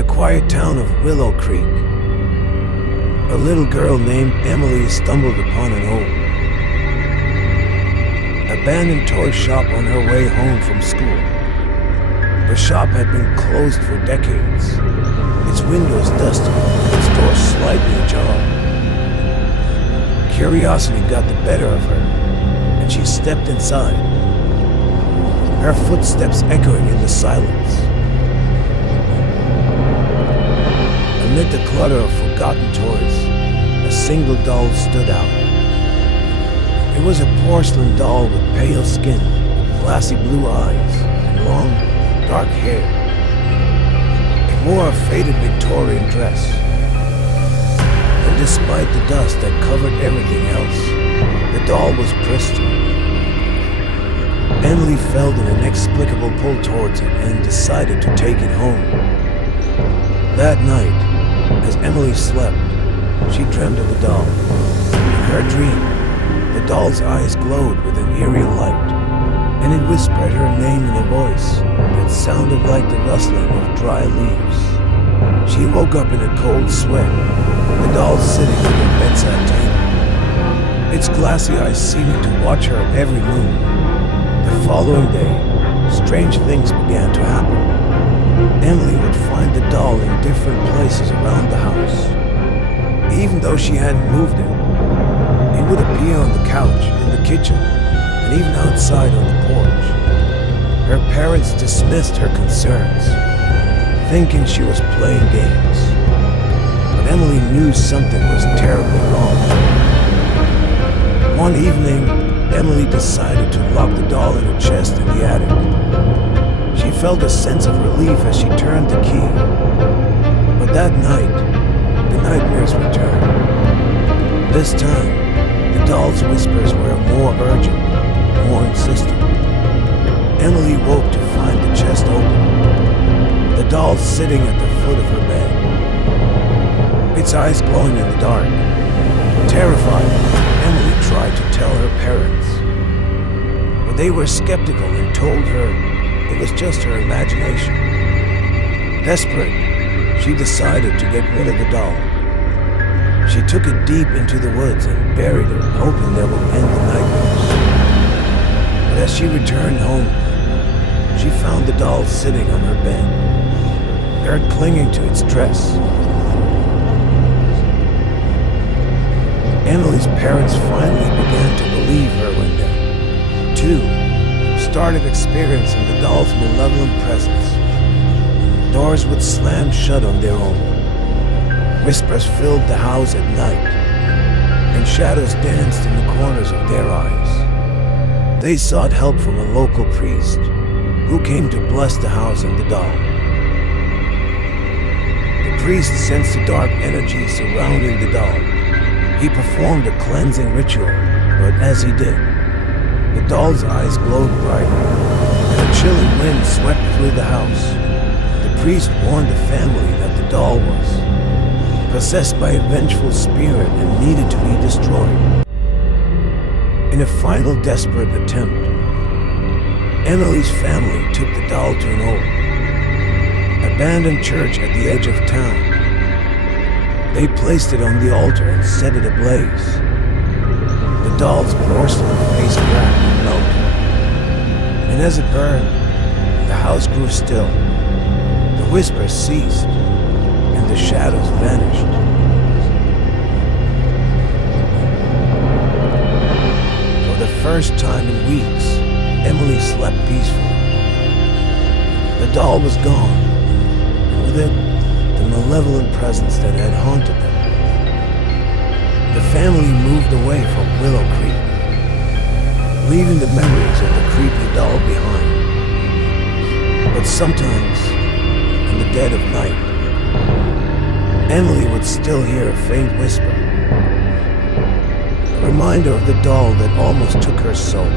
the quiet town of Willow Creek, a little girl named Emily stumbled upon an old, abandoned toy shop on her way home from school. The shop had been closed for decades, its windows dusty and its doors slightly ajar. Curiosity got the better of her, and she stepped inside, her footsteps echoing in the silence. Amid the clutter of forgotten toys, a single doll stood out. It was a porcelain doll with pale skin, glassy blue eyes, and long, dark hair. It wore a faded Victorian dress, and despite the dust that covered everything else, the doll was pristine. Emily felt an inexplicable pull towards it and decided to take it home. That night, as Emily slept, she dreamt of the doll. In her dream, the doll's eyes glowed with an eerie light, and it whispered her name in a voice that sounded like the rustling of dry leaves. She woke up in a cold sweat, the doll sitting at her bedside table, its glassy eyes seeming to watch her at every move. The following day, strange things began to happen. Emily would find the doll in different places around the house. Even though she hadn't moved it would appear on the couch, in the kitchen, and even outside on the porch. Her parents dismissed her concerns, thinking she was playing games. But Emily knew something was terribly wrong. One evening, Emily decided to lock the doll in a chest in the attic. She felt a sense of relief as she turned the key. But that night, the nightmares returned. This time, the doll's whispers were more urgent, more insistent. Emily woke to find the chest open, the doll sitting at the foot of her bed, its eyes glowing in the dark. Terrified, Emily tried to tell her parents, but they were skeptical and told her it was just her imagination. Desperate, she decided to get rid of the doll. She took it deep into the woods and buried it, hoping that would end the nightmares. But as she returned home, she found the doll sitting on her bed, her clinging to its dress. Emily's parents finally began to believe her when they, too, started experiencing the doll's malevolent presence. Doors would slam shut on their own. Whispers filled the house at night, and shadows danced in the corners of their eyes. They sought help from a local priest, who came to bless the house and the doll. The priest sensed the dark energy surrounding the doll. He performed a cleansing ritual, but as he did, the doll's eyes glowed bright, and a chilling wind swept through the house. The priest warned the family that the doll was possessed by a vengeful spirit and needed to be destroyed. In a final desperate attempt, Emily's family took the doll to an old, abandoned church at the edge of town. They placed it on the altar and set it ablaze. The doll's porcelain face cracked and melted, and as it burned, the house grew still. The whispers ceased, and the shadows vanished. For the first time in weeks, Emily slept peacefully. The doll was gone, and with it, the malevolent presence that had haunted them. The family moved away from Willow Creek, leaving the memories of the creepy doll behind. But sometimes, in the dead of night, Emily would still hear a faint whisper, a reminder of the doll that almost took her soul.